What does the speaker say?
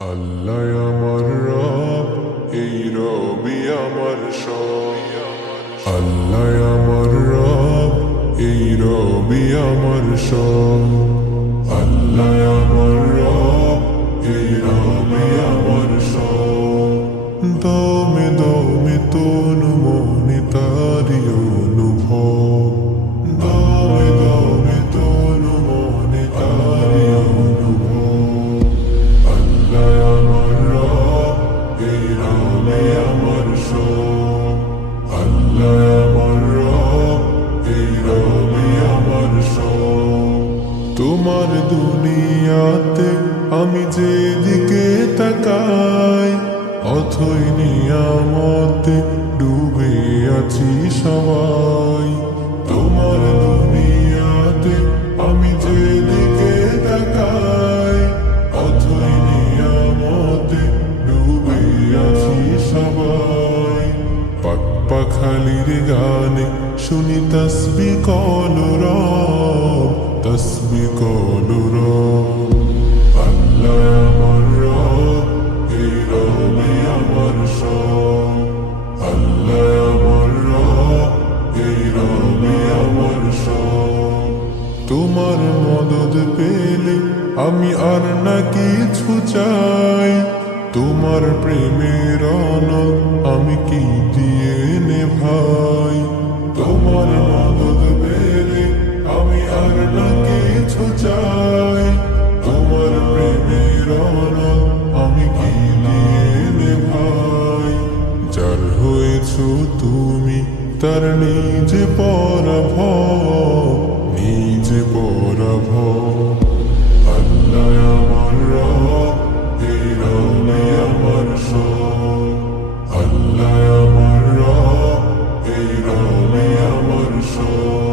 আল্লাহ আমার রব, এই রবি আমার সব। আল্লাহ আমার রব, এই রবি আমার সব। আল্লাহ আমার রব, এই রবি আমার সব। দমে দমে তনু মনে তারি অনুভব। দমে দমে তনু মনে তারি অনুভব। আল্লাহ আমার রব, এই রবি আমার সব। আল্লাহ আমার রব, এই রবি আমার সব। তোমার দুনিয়াতে আমি যেদিকে তাকাই, অথই নিয়ামতে ডুবে আছি সবাই। তোমার দুনিয়াতে আমি যেদিকে তাকাই, অথই নিয়ামতে ডুবে আছি সবাই। পাক পাখালির গানে শুনি তসবি কলরব, তসবি কলরব। আল্লাহ আমার রব, এই রবি আমার সব। আল্লাহ আমার রব, এই রবি আমার সব। তোমার মদদ পেলে আমি আর না কিছু চাই। তোমার প্রেমের অনল আমি কি দিয়ে নেভাই। তোমার মদদ পেলে আমি আর না কিছু চাই। তোমার প্রেমের অনল আমি কি দিয়ে নেভাই। যার হয়েছো তুমি তার নিজে পরাভব, নিজে পরাভব। আল্লাহ আমার রব, এই রবি আমার সব। আল্লাহ আমার রব, এই রবি আমার সব।